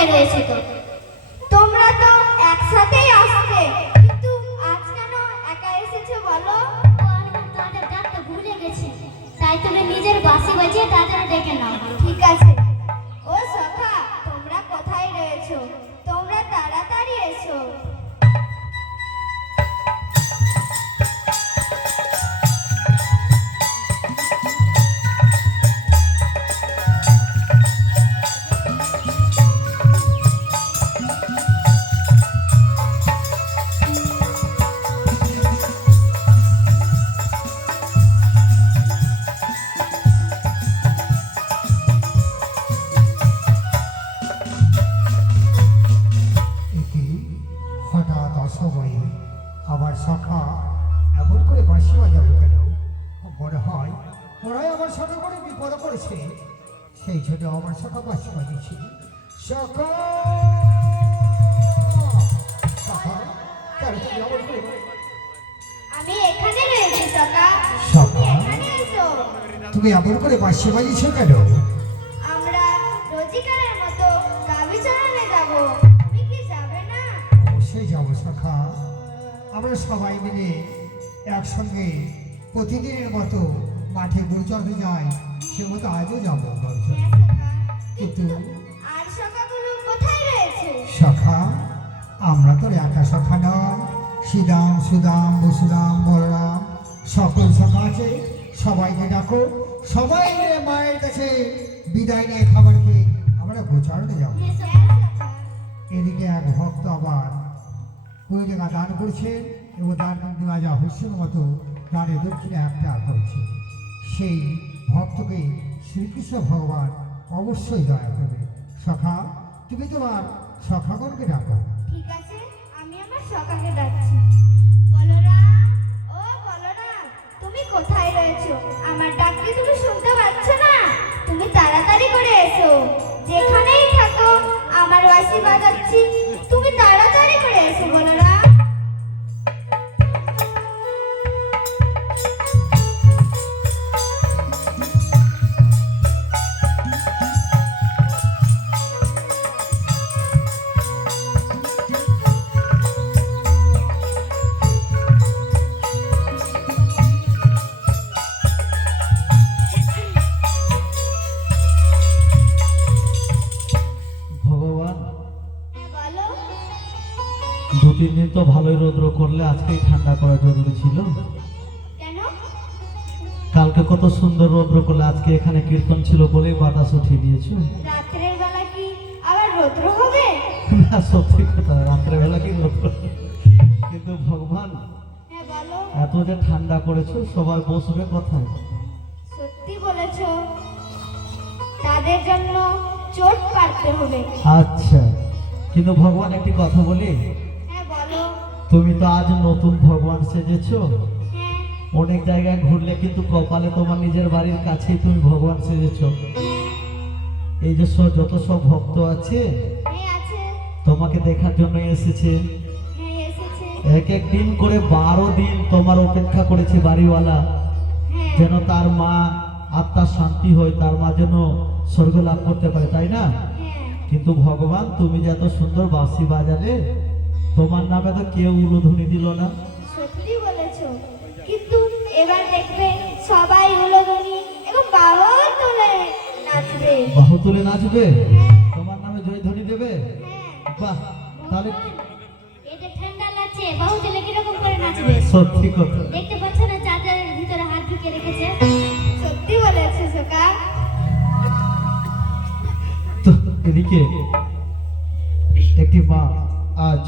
কোথায় রয়েছে তো? তোমরা তো একসাথেই আসতে, কিন্তু আজ কেন একা এসেছো বলো? আমি তোমাদের ডাকতে ভুলে গেছি, তাই তুমি নিজের বাঁশি বাজিয়ে তাড়াতাড়ি ডেকে নাও। ঠিক আছে। ও সখা, তোমরা কোথায় রয়েছো? তোমরা তাড়াতাড়ি এসো। একে হঠাৎ অসময়ে আমার সখা এমন করে বাঁশি বাজাবে কেন? মনে হয় আমার সখা করে বিপদ করেছে, সেই জন্য আমার সখা বাঁশি বাজিয়েছে। সখা, সখা, কেন তুমি এমন করে? আমি এখানে রয়েছি সখা, সখা, এখানে এসো। তুমি এমন করে বাঁশি বাজিয়েছো কেন? আমরা রোজিকারের মতো গাভী চড়াতে যাব, তুমি কি যাবে না? অবশ্যই যাবো সখা, আমরা সবাই মিলে একসঙ্গে প্রতিদিনের মতো মাঠে গরু চড়াতে যাই, সে মতো আজও যাবো গরু চড়াতে। হ্যাঁ সখা, কিন্তু আর সখাগুলো কোথায় রয়েছে? সখা, আমরা তো একা সখা নয়, শ্রীরাম, সুদাম, বসুরাম, বলরাম সকল সখা আছে। সবাইকে ডাকো, সবাই মিলে মায়ের কাছে বিদায় নিয়ে খাবার খেয়ে আমরা গোচারণে যাবো। হ্যাঁ সখা। এদিকে এক ভক্ত আবার 20 টাকা দান করছে এবং দান নেওয়া যা হস্যের মতো দানে দক্ষিণে 1 টাকা করছে। সেই ভক্তকে শ্রীকৃষ্ণ ভগবান অবশ্যই দয়া করবে। সখা, তুমি তোমার সখাগণকে ডাকো। ঠিক আছে, আমি আমার সখাকে ডাকছি। বলরাম, ও বলরাম, তুমি কোথায় রয়েছো? আমার ডাক কি তুমি শুনতে পাচ্ছ না? তুমি তাড়াতাড়ি করে এসো। যেখানেই থাকো, আমার বাঁশি বাজাচ্ছি, তুমি তাড়াতাড়ি করে এসো বলরাম। ভগবান, হ্যাঁ বলো। 2-3 দিন তো ভালোই রৌদ্র করলে, আজকেই ঠান্ডা করা জরুরি ছিল। কেন? কালকে কত সুন্দর রৌদ্র করলে, আজকে এখানে কীর্তন ছিল বলেই বাতাস উঠিয়ে দিয়েছো। রাত্রের বেলা কি আবার রৌদ্র হবে? না, সত্যি কথা, রাত্রেবেলা কি রৌদ্র? কিন্তু ভগবান, হ্যাঁ বলো। এত যে ঠান্ডা করেছো, সবাই বসবে কোথায়? সত্যি বলেছো, তাদের জন্য চোট পাড়তে হবে। আচ্ছা, কিন্তু ভগবান একটি কথা বলি, হ্যাঁ বলো। তুমি তো আজ নতুন ভগবান সেজেছো। হ্যাঁ অনেক জায়গায় ঘুরলে কিন্তু কপালে তোমার নিজের বাড়ির কাছেই তুমি ভগবান সেজেছো। এই যে যত সব ভক্ত আছে, হ্যাঁ আছে। তোমাকে দেখার জন্য এসেছে। হ্যাঁ এসেছে। এক এক দিন করে 12 দিন তোমার অপেক্ষা করেছে বাড়িওয়ালা, হ্যাঁ যেন তার মা আত্মার শান্তি হয়, তার মা যেন স্বর্গ লাভ করতে পারে, তাই না? হ্যাঁ কিন্তু ভগবান, তুমি যে এত সুন্দর বাঁশি বাজালে, তোমার নামে তো কেউ উলুধ্বনি দিল না। সত্যি বলেছো, কিন্তু এবার দেখবে সবাই উলুধ্বনি এবং বাবাও তুলে নাচবে। বাহু তুলে নাচবে, হ্যাঁ তোমার নামে জয়ধ্বনি দেবে। হ্যাঁ। বাহ, তাহলে এটা ঠান্ডা লাগছে, বাহু দিলে কিরকম করে নাচবে? সত্যি কথা। দেখতে পাচ্ছ না চাদরের ভিতরে হাত ঢুকে রেখেছে? সত্যি বলেছো সখা। তো এদিকে একটি মা আজ